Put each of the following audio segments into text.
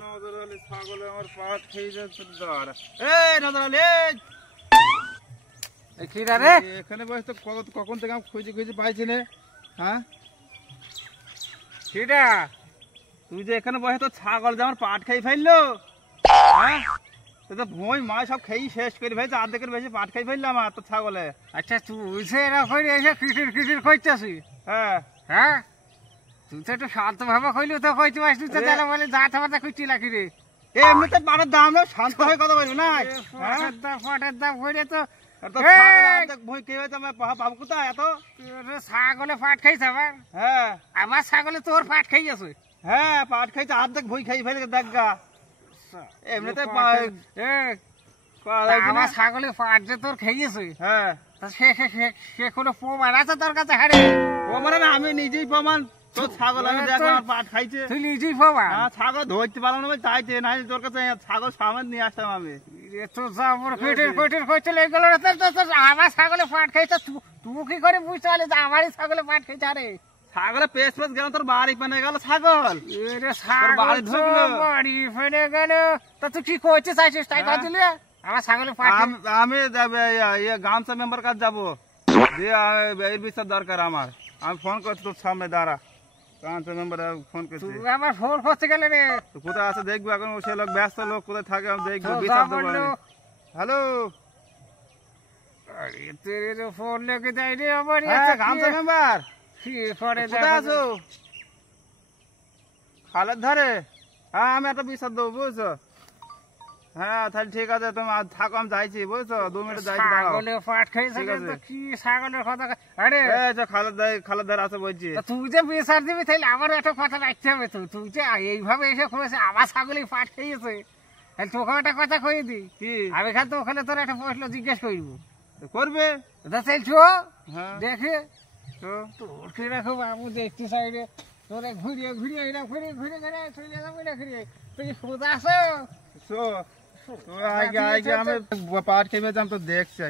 নজর আলী ছাগলে আমার পাট খেয়ে যাচ্ছে দাঁড়া। নজর আলী খিরা রে এখানে বসে তো কখন থেকে আমি খুঁজে খুঁজে পাইছি না। হ্যাঁ খিরা তুই যে এখানে বসে তো ছাগল যে আমার পাট খেয়ে ফেললো। হ্যাঁ তো ভুঁই মাছ সব খেয়ে শেষ করে ফেলছে, অর্ধেকের বেশি পাট খেয়ে ফেললাম আর তো ছাগলে। আচ্ছা তুই সে এরকম এসে কিটির কিটির করতেছিস? হ্যাঁ হ্যাঁ তুই তো একটু শান্ত ভাবে কইলি তো কইতে পারিস, তুই তো তাহলে বলে যা থাকা খুঁজছি নাকি রে? এমনিতে পাটের দাম না, শান্ত হয়ে কথা বলবি না। পাটের দাম কইলে তো ছাগলে পাট খাইছে আবার। হ্যাঁ আমার ছাগলে তোর পাট খাই আছে। হ্যাঁ পাট খাইছে অর্ধেক ভুই খাই ফেলে দেখা। এমনিতে আমার ছাগলে পাট যে তোর খাইয়েছে, হ্যাঁ সে কোনো প্রমাণ আছে তোর কাছে? হারে প্রমাণ আমি নিজেই প্রমাণ। তোর ছাগল আমি দেখ আমার পাট খাইছে, তুই নিজেই প্রমাণ। ছাগল ধরতে পারলাম না চাইছে না, তোর কাছে ছাগল সামনে নিয়ে আসতাম আমি। আমার ছাগলে পাট খাইছে, তুই কি করে বুঝতে পারলি যে আমারই ছাগলে পাট খাইছে? আরে ছাগলে পেস পেস গেল, তোর বাড়ি পেনে গেল ছাগল। বাড়ি ফেলে গেল তা তুই কি করতে চাইছিস তাই কথা? আমার ছাগলে পাট আমি গামছা মেম্বার কাছে যাবো, দিয়ে এর বিচার দরকার আমার। আমি ফোন করছি তোর সামনে, দাঁড়া। গামছা মেম্বার ফোন করছি। তুই আমার ফোন করতে গেলে রে? কোথায় আছে দেখবো, এখন সে লোক ব্যস্ত লোক কোথায় থাকে আমি দেখবো, বিচার দেবো। হ্যালো ফোন লেগে যাই রে আমার। গামছা মেম্বার কোথায় আছো? খালের ধারে? হ্যাঁ আমি একটা বিচার দেবো বুঝছো। হ্যাঁ তাহলে ঠিক আছে, তুমি থাকো, আমি যাইছি বুঝছো, 2 মিনিট যাইছি। ছাগলে পাট খাইছে কি ছাগলের কথা? আরে খালের ধারে আছে বলছি। তুই যে বিচার দিবি তাহলে আমার একটা কথা রাখতে হবে। তুই যে এইভাবে এসে করেছে আমার ছাগলে পাট খাইয়েছে, তাহলে তোকে একটা কথা কয়ে দি কি? আমি খান তো ওখানে তোর একটা প্রশ্ন জিজ্ঞেস করবো। করবে চলছো দেখে তোর কিরকম বাবু দেখতে সাইডে তোরে ঘুরিয়ে ঘুরিয়ে এরা ঘুরে ঘুরে ঘুরে চলে যাবো না ঘুরিয়ে। তুই সোজা আসো আমি পাট খেয়ে যাম তো দেখছি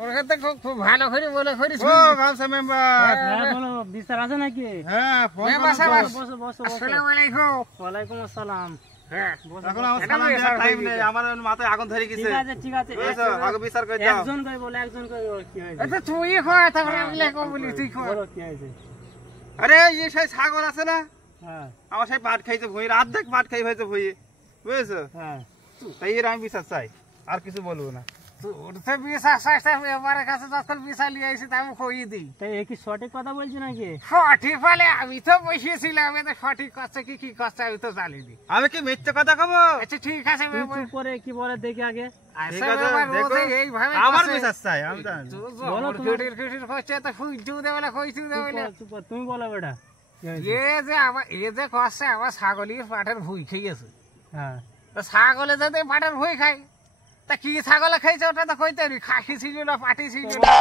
ওর কাছে খুব ভালো করে বলে করিস। গামছা মেম্বার বিচার আছে নাকি? হ্যাঁ আসসালামু আলাইকুম। ওয়ালাইকুম আসসালাম। এখন আমার সালাম দেওয়ার টাইম নেই, আমার মাথায় আগুন ধরে গেছে। ঠিক আছে আগে বিচার করে দাও। একজন করে বলে একজন করে কি হয়েছে? আচ্ছা তুই কয় তারপরে আমি লেখো বলি, তুই কয় বলো কি হয়েছে? আরে এই সেই ছাগল আছে না, হ্যাঁ আমার সেই পাট খাইছে ভুঁইয়ের, অর্ধেক পাট খাই হয়েছে ভুঁইয়ে বুঝেছো। হ্যাঁ তাই এর আমি বিচার চাই, আর কিছু বলবো না। তোর তো বিচার চাইছে, আমার কাছে যখন বিচার নিয়ে আসি আমি কই দিই। তাই এ কি সঠিক কথা বলছি নাকি? সঠিক বলে আমি তো বসিয়েছিলাম, এটা সঠিক করছে কি কি করছে আমি তো জানি নি। আমি কি মিথ্যে কথা কব? আচ্ছা ঠিক আছে চুপ করে কি বলে দেখি আগে। আমার বিচার চাই, আমি জানি। তুমি বলো বেটা। এ যে করছে আমার ছাগলের পাটের ভুই খেয়েছে। হ্যাঁ ছাগলে যদি পাটের ভুই খাই তা কি ছাগলে খাইছে ওটা তো কইতে পারি, খাসি ছিল না পাটি ছিল না,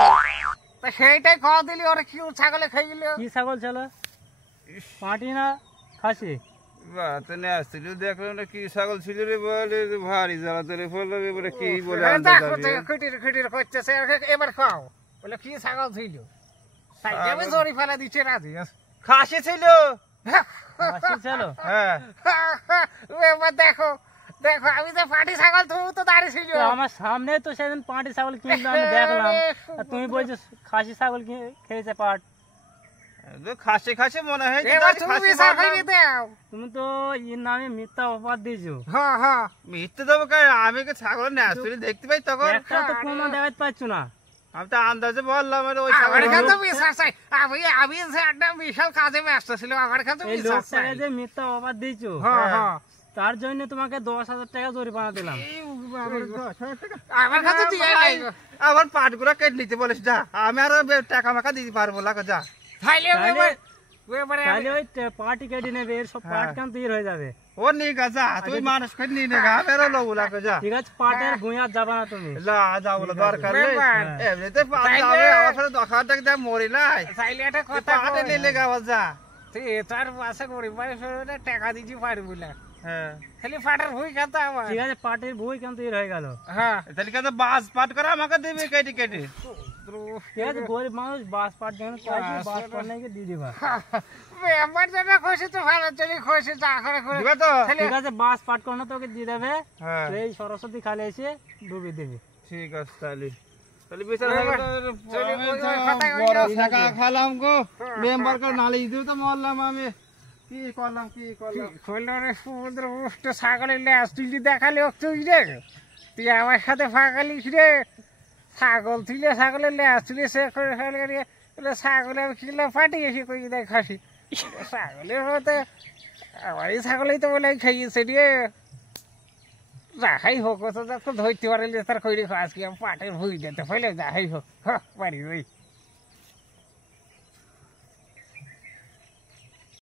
তা সেইটাই কওয়া দিলি ওরা কি ছাগলে খাই গেল। কি ছাগল ছিল? পাটি না খাসি? দেখলো না কি ছাগল ছিল রে, বলে ভারী জ্বালা তোরে বললো কি বলে খুটির করতেছে। এবার খাও বলে কি ছাগল ছিল, জড়ি ফেলা দিচ্ছে রাজি। খাসি ছিল? ছিল হ্যাঁ এবার দেখো দেখো আমি যে পাটি ছাগল তুমি তো দাঁড়িয়ে ছিল আমার সামনে, তো সেদিন পাটি ছাগল কিনলো আমি দেখলাম, আর তুমি বলছো খাসি ছাগল খেয়েছে পাট। খাসি খাসি মনে হয়, তুমি তো এর নামে মিথ্যা অপবাদ দিয়েছো। মিথ্যে দেবো কে? আমি কি ছাগল ন্যাচুরালি দেখতে পাই তখন? একটা তো প্রমাণ দেখাতে পারছো না। আমি তো আন্দাজে বললাম ওই আমি একটা বিশাল কাজে ব্যস্ত ছিল, আমার কাছে যে মিথ্যা অপবাদ দিয়েছো তার জন্য তোমাকে 10,000 টাকা জরিমানা দিলাম। আমার কাছে আবার পাট গুলা কেটে নিতে বলিস, যা আমি আর টাকা মাকা দিতে পারবো না, যা। পার্টি কেটে নেবে, এর সব পাট কান তৈরি হয়ে যাবে। ও নিগা যা, তুই মানুষ কেটে নিয়ে নেগা, বেরো লোক লাগে যা। ঠিক আছে পাটের ভুঁই আর যাবা না তুমি। যাবো না, দরকার নেই। এমনিতে পাট যাবে, আমার সাথে 10,000 টাকা দিয়ে মরি নাই, পাটে নিয়ে লেগা যা। তুই তার পাশে গরিব টাকা দিতে পারবি না। হ্যাঁ খালি পাটের ভুঁই খাতে আমার। ঠিক আছে পাটের ভুঁই কেন তৈরি হয়ে গেল? হ্যাঁ তাহলে বাস পাট করে আমাকে দিবি কেটে কেটে। ঠিক আছে গরিব মানুষ বাস পাট যেখানে চাইছে বাস পাট নাকি দিয়ে দিবা ব্যাপার যেটা খুশি তো ভালো চলি খুশি যা করে করে দিবে তো ঠিক আছে বাস পাট করে তোকে দিয়ে দেবে হ্যাঁ এই সরস্বতী খালে এসে ডুবে দেবে ঠিক আছে তাহলে তাহলে বিচার চলি ওই কথাই ওই বড় শেখা খেলাম গো মেম্বারকে নালিশ দিও তো মরলাম আমি কি করলাম খোলরে সমুদ্র উষ্ট ছাগলের ল্যাস তুই যদি দেখালে তুই রে তুই আমার সাথে ফাঁকালিস রে ছাগল তুইলে ছাগলের ল্যাস তুলে সে করে ফেলে রে ছাগলে আমি কিলো ফাটিয়েছি কই দেখ খাসি ছাগলের হতে আমার এই ছাগলেই তো বলে খাইয়েছে রে যাহাই হোক তো ধরতে পারলে তার কই রেখো আজকে আমি পাটের ভুই দিতে ফেলে যাহাই হোক বাড়ি ওই